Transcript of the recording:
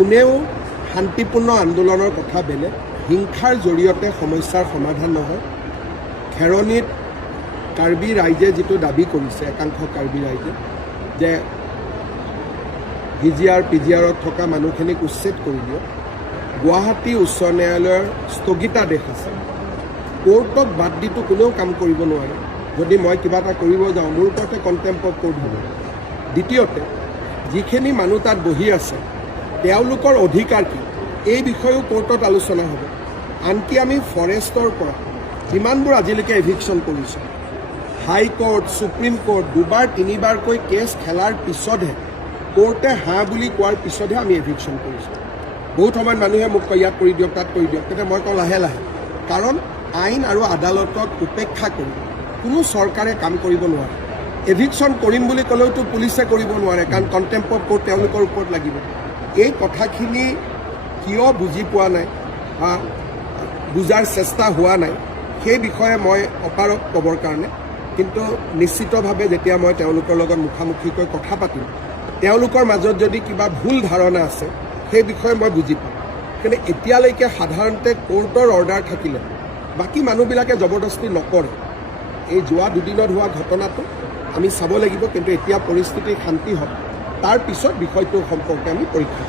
কোনেও শান্তিপূৰ্ণ আন্দোলনৰ কথা বেলেগ, হিংসাৰ জৰিয়তে সমস্যাৰ সমাধান নহয়। খেৰণিত কাৰ্বি ৰাইজে যিটো দাবী কৰিছে, একাংশ কাৰ্বি ৰাইজে যে ভিজিআৰ পিজিআৰত থকা মানুহখিনিক উচ্ছেদ কৰি দিয়ক। গুৱাহাটী উচ্চ ন্যায়ালয়ৰ স্থগিতাদেশ আছে, কোৰ্টক বাদ দিটো কোনেও কাম কৰিব নোৱাৰে। যদি মই কিবা এটা কৰিব যাওঁ মোৰ ওপৰতে কণ্টেম্প অফ কোৰ্ট হ'ব। দ্বিতীয়তে যিখিনি মানুহ তাত বহি আছে তেওঁলোকৰ অধিকাৰ কি এই বিষয়েও কোৰ্টত আলোচনা হ'ব। আনকি আমি ফৰেষ্টৰ পৰা যিমানবোৰ আজিলৈকে এভিকশ্যন কৰিছোঁ, হাইকোৰ্ট সুপ্ৰিম কোৰ্ট দুবাৰ তিনিবাৰকৈ কেছ খেলাৰ পিছতহে কোৰ্টে হাঁ বুলি কোৱাৰ পিছতহে আমি এভিকশ্যন কৰিছোঁ। বহুত সময়ত মানুহে মোক কয় ইয়াত কৰি দিয়ক তাত কৰি দিয়ক, তেতিয়া মই কওঁ লাহে লাহে, কাৰণ আইন আৰু আদালতক উপেক্ষা কৰি কোনো চৰকাৰে কাম কৰিব নোৱাৰে। এভিকশ্যন কৰিম বুলি ক'লেওতো পুলিচে কৰিব নোৱাৰে, কাৰণ কণ্টেম্প অফ কোৰ্ট তেওঁলোকৰ ওপৰত লাগিব। এই কথাখিনি কিয় বুজি পোৱা নাই বা বুজাৰ চেষ্টা হোৱা নাই সেই বিষয়ে মই অপাৰক ক'বৰ কাৰণে, কিন্তু নিশ্চিতভাৱে যেতিয়া মই তেওঁলোকৰ লগত মুখামুখিকৈ কথা পাতিম তেওঁলোকৰ মাজত যদি কিবা ভুল ধাৰণা আছে সেই বিষয়ে মই বুজি পাম। কিন্তু এতিয়ালৈকে সাধাৰণতে কোৰ্টৰ অৰ্ডাৰ থাকিলে বাকী মানুহবিলাকে জবৰদস্তি নকৰে। এই যোৱা দুদিনত হোৱা ঘটনাটো আমি চাব লাগিব, কিন্তু এতিয়া পৰিস্থিতি শান্তি হওক তাৰ পিছত বিষয়টো সম্পৰ্কে আমি পৰীক্ষা